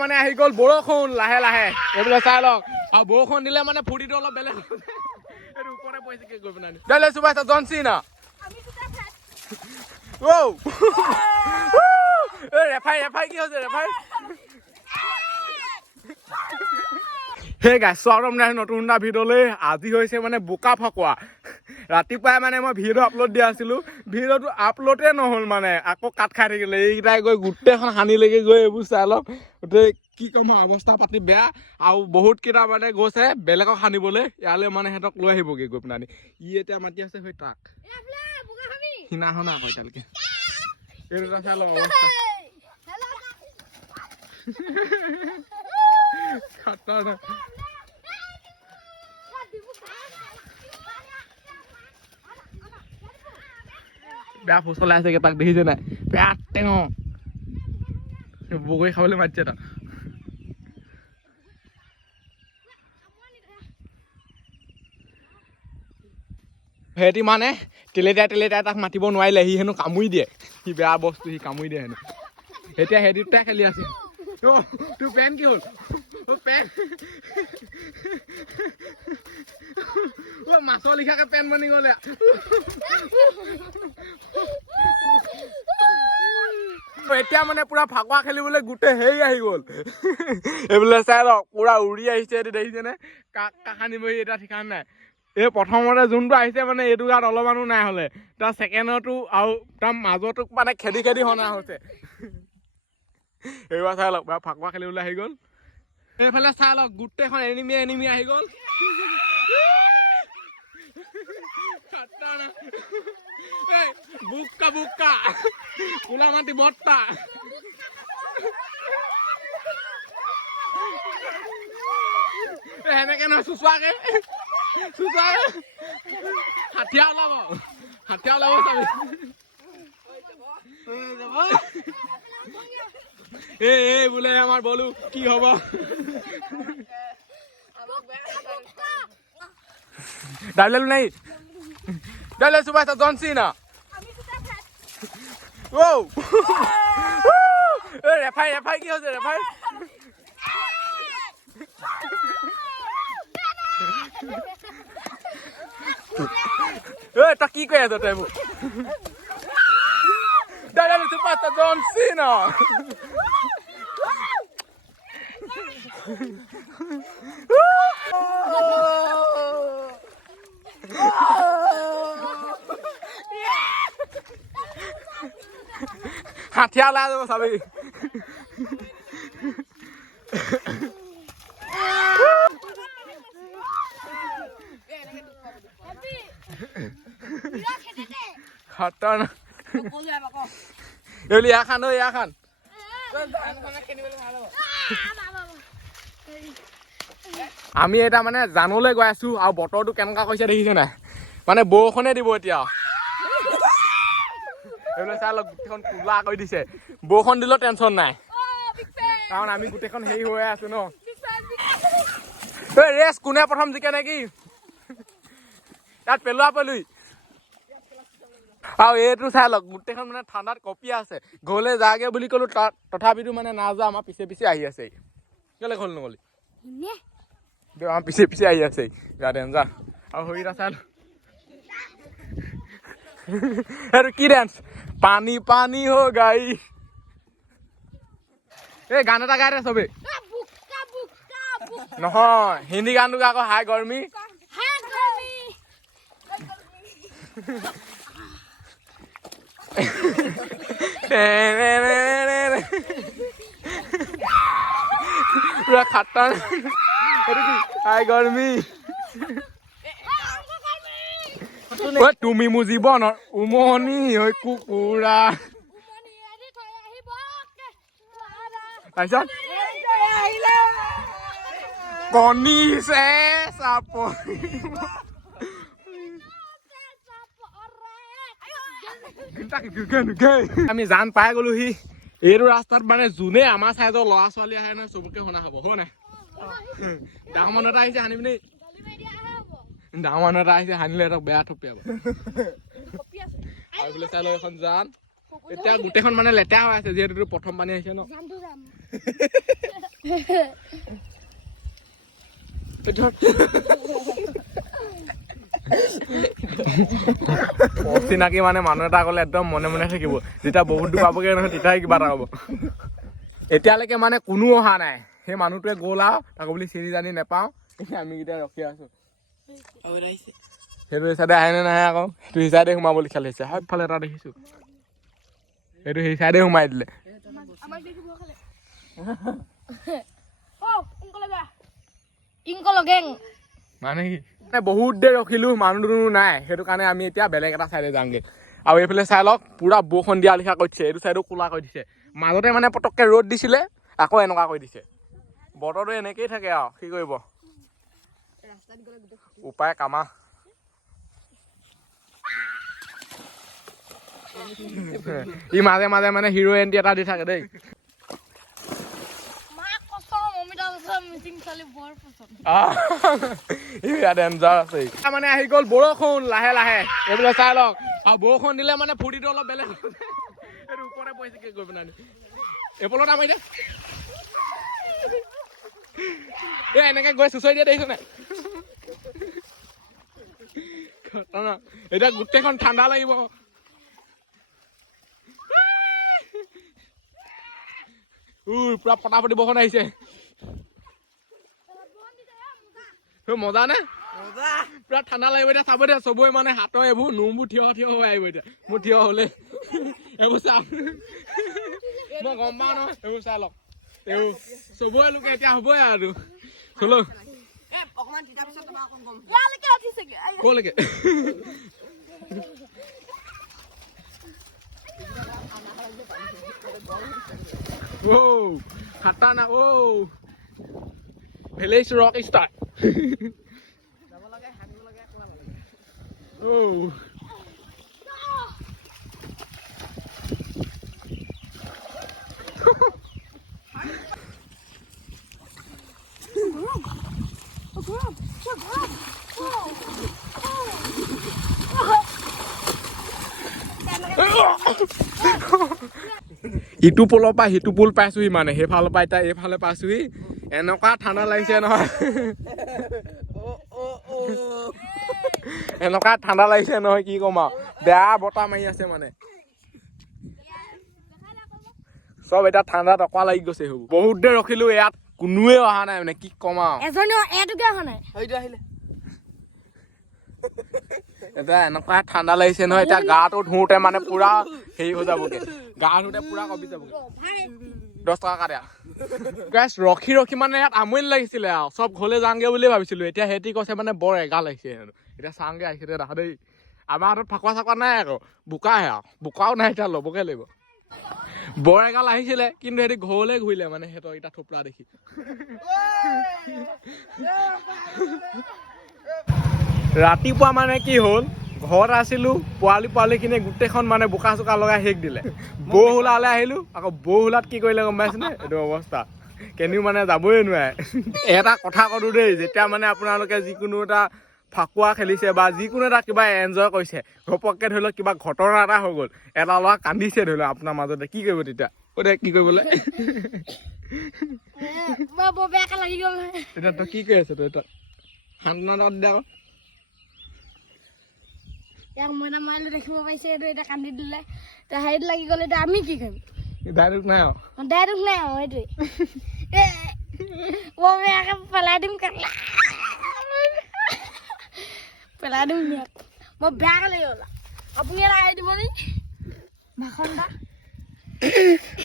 মানে আহি গ'ল বৰষুণ লাহে লাহে এইবোলে চাই লওক আৰু বৰষুণ দিলে মানে ফূৰ্তিটো অলপ বেলেগ এইটো ওপৰতে পইছে কি কৰিব নানি দলে সুভাষ জনসিন ও ৰেফাই ৰেফাই কি হৈছে ৰেফাই হে গাইছ স্বাগতম নাই নতুন এটা ভিডিঅ'লৈ আজি হৈছে মানে বোকা ফকোৱা ৰাতিপুৱাই মানে মই ভিডিঅ' আপলোড দিয়া আছিলোঁ ভিডিঅ'টো আপলোডে নহ'ল মানে আকৌ কাট খাই থাকিলে এইকেইটাই গৈ গোটেইখন সানিলৈকে গৈ এইবোৰ চাই লওক গোটেই কি ক'ম অৱস্থা পাতি বেয়া আৰু বহুত কেইটা মানে গৈছে বেলেগক সানিবলৈ ইয়ালৈ মানে সিহঁতক লৈ আহিবগৈ গৈ পিনে ই এতিয়া মাতি আছে হৈ তাক সিনা শুনা আকৌ এতিয়ালৈকে এইটো চাই লওক অৱস্থা খাটাৰনাক বেয়া ফচলাই আছে তাক দেখিছে নাই বেয়া টেঙ বগৰী খাবলৈ মাতিছে তাক সিহঁতি মানে তেলেটাই তাক মাতিব নোৱাৰিলে সি হেনো কামুৰি দিয়ে সি বেয়া বস্তু সি কামুৰি দিয়ে হেনো এতিয়া সিহঁতি দুটাই খেলি আছে তোৰ পেন কি হ'ল পেন মাছৰ লিখাকে পেন বনি গ'লে এতিয়া মানে পুৰা ফাকুৱা খেলিবলৈ গোটেই হেৰি আহি গ'ল এইবোলে চাই লওক পুৰা উৰি আহিছে এইটো দেখিছেনে কাক সানিবহি এতিয়া ঠিকান নাই এই প্ৰথমতে যোনটো আহিছে মানে এইটো গাত অলপমানো নাই হ'লে তাৰ ছেকেণ্ডতো আৰু তাৰ মাজতো মানে খেদি সনা হৈছে এইবাৰ চাই লওক ফাকুৱা খেলিবলৈ আহি গ'ল এইফালে চাই লওক গোটেইখন এনিমি আহি গ'ল বুক্কা কোলা মাটি বৰ্তা সেনেকে নহয় চুচুৱাকে হাঠিয়া ওলাব চাবি এই বোলে আমাৰ বলো কি হব ডাইলেলো নাই ডাইলে সুভাষ জনসিন ও ৰেফাই কি হৈছে ৰেফাই তই কি কৈ আছ তই মোক ডাইলে সুভাষ জনসিন হাঠিয়া ওলাই যাব চাবি খাটাৰনাক ইয়াৰ খান আমি এটা মানে জানলৈ গৈ আছো আৰু বতৰটো কেনেকুৱা কৈছে দেখিছে নাই মানে বৰষুণে দিব এতিয়া এইবিলাক চাই লওক গোটেইখন কোলা কৰি দিছে বৰষুণ দিলেও টেনচন নাই কাৰণ আমি গোটেইখন হেৰি হৈ আছো ন ৰেচ কোনে প্ৰথম জিকে নেকি ইয়াত পেলোৱা আৰু এইটো চাই লওক গোটেইখন মানে ঠাণ্ডাত কঁপি আছে ঘৰলৈ যাগে বুলি ক'লো তথাপিতো মানে নাযোৱা আমাৰ পিছে আহি আছে কেলে ঘৰলৈ নগলি আমাৰ পিছে আহি আছে যা ডেঞ্জাৰ আৰু হৰিটা চাই এইটো কি ডেন্স পানী হৈ গাই এই গান এটা গাই দে চবে নহয় হিন্দী গানটো গা আকৌ হাই গৰমি পুৰা খাটাৰ হাই গৰমি তুমি মোৰ জীৱনৰ উমনি হৈ কুকুৰা তাৰপিছত কণিছে আমি জান পাই গলোহি এইটো ৰাস্তাত মানে যোনে আমাৰ চাইজৰ ল'ৰা ছোৱালী আহে নহয় চবকে শুনা হব হয় নাই ডাঙৰ মানুহ এটা আহিছে সানি পিনে ডাঙৰ মানুহ এটা আহিছে সানিলে এটা বেয়া থপিয়াব আৰু বোলে চাই লও এখন জান এতিয়া গোটেইখন মানে লেতেৰা হৈ আছে যিহেতু প্ৰথম পানী আহিছে ন অচিনাকি মানে মানুহ এটা গ'লে একদম মনে মনে থাকিব যেতিয়া বহুত দূৰ পাবগৈ নহয় তেতিয়াহে কিবা এটা হ'ব এতিয়ালৈকে মানে কোনো অহা নাই সেই মানুহটোৱে গ'ল আৰু তাকো বুলি চিনি জানি নেপাওঁ আমি কেইটা ৰখি আছো সেইটো হিচাপে আহে নে নাহে আকৌ সেইটো হিচাপে সোমাবলৈ খেল আহিছে সবফালে এটা দেখিছো সেইটো সেই চাইডে সোমাই দিলে মানে কি বহুত দেৰি ৰখিলো মানুহ নাই সেইটো কাৰণে আমি এতিয়া বেলেগ এটা চাইডে যামগে আৰু এইফালে চাই লওক পুৰা বৰষুণ দিয়া লিখা কৰিছে এইটো চাইডো কোলা কৰি দিছে মাজতে মানে পটককে ৰ'দ দিছিলে আকৌ এনেকুৱা কৰি দিছে বতৰটো এনেকেই থাকে আৰু কি কৰিব উপায় কামা ই মাজে মাজে মানে হিৰো এণ্ট্ৰি এটা দি থাকে দেই মানে আহি গ'ল বৰষুণ লাহে লাহে এইবিলাক চাই লওক আৰু বৰষুণ দিলে মানে ফূৰ্তিটো অলপ বেলেগ এইটো ওপৰতে পইছে কি কৰিব নাই এইফালত আমাৰ এতিয়া এনেকে গৈ চুচৰি দিয়া দেখিছ নাই এতিয়া গোটেইখন ঠাণ্ডা লাগিব পুৰা ফটাফটি বৰষুণ আহিছে মজা নে পুৰা ঠাণ্ডা লাগিব এতিয়া চাব দিয়া চবৰে মানে হাতৰ এইবোৰ নোমবোৰ থিয় থিয় হৈ আহিব এতিয়া মোৰ থিয় হলে এইবোৰ চাম মই গম পাওঁ নহয় এইবোৰ চাই লওক এইবোৰ চবৰে লোকে এতিয়া হ'বই আৰু চলো কলৈকে খাটাৰনাক ভিলেজ ৰক ষ্টাৰ ইটো পুলৰ পৰা সিটো পুল পাইছোহি মানে সেইফালৰ পৰা এতিয়া এইফালে পাইছোহি এনেকুৱা ঠাণ্ডা লাগিছে নহয় এনেকুৱা ঠাণ্ডা লাগিছে নহয় কি কম আৰু বেয়া বতাহ মাৰি আছে মানে চব এতিয়া ঠাণ্ডা টকা লাগি গৈছে হব বহুত দেৰি ৰখিলো ইয়াত কোনোৱে অহা নাই মানে কি কম আৰু এতিয়া এনেকুৱা ঠাণ্ডা লাগিছে নহয় এতিয়া গাটো ধুওঁতে মানে পুৰা হেৰি হৈ যাবগে গা ধুওঁতে পুৰা কবি যাবগে 10 টকা কাটে গাইছ ৰখি ৰখি মানে ইয়াত আমনি লাগিছিলে আৰু চব ঘৰলৈ যাওঁগে বুলি ভাবিছিলো এতিয়া সিহঁতি কৈছে মানে বৰ এগা লাগিছে এতিয়া চাওঁগে আহিছে দেখা দেই আমাৰ হাতত ফাকুৱা চাকুৱা নাই আকৌ বোকাহে আৰু বোকাও নাই এতিয়া ল'বগে লাগিব বৰ এগাল আহিছিলে কিন্তু সিহঁতি ঘৰলৈ ঘূৰিলে মানে সিহঁতৰ এতিয়া থোপৰা দেখি ৰাতিপুৱা মানে কি হ'ল ঘৰত আছিলো পোৱালিখিনি গোটেইখন মানে বোকা চোকা লগাই শেষ দিলে বৌ হোলালে আহিলো আকৌ বৌ হোলাত কি কৰিলে গম পাইছেনে এইটো অৱস্থা কেনিও মানে যাবই নোৱাৰে এটা কথা কলো দেই যেতিয়া মানে আপোনালোকে যিকোনো এটা ফাকুৱা খেলিছে বা যিকোনো এটা কিবা এনজয় কৰিছে ঘপককে ধৰি লওক কিবা ঘটনা এটা হৈ গ'ল এটা ল'ৰা কান্দিছে ধৰি লওক আপোনাৰ মাজতে কি কৰিব তেতিয়া কি কৰিবলৈ এতিয়া তই কি কৰি আছ তই এতিয়া সান্তনা দিয়া আকৌ মইনা মাৰিলো দেখিব পাইছে এইটো এতিয়া কান্দি দিলে এতিয়া হেৰিত লাগি গ'লে এতিয়া আমি কি কৰিম ডাইৰেক্ট নাই আৰু সেইটোৱে পেলাই দিম মই বেয়াকে লাগিব আপুনি এটা আহি দিব নি ভাষণ এটা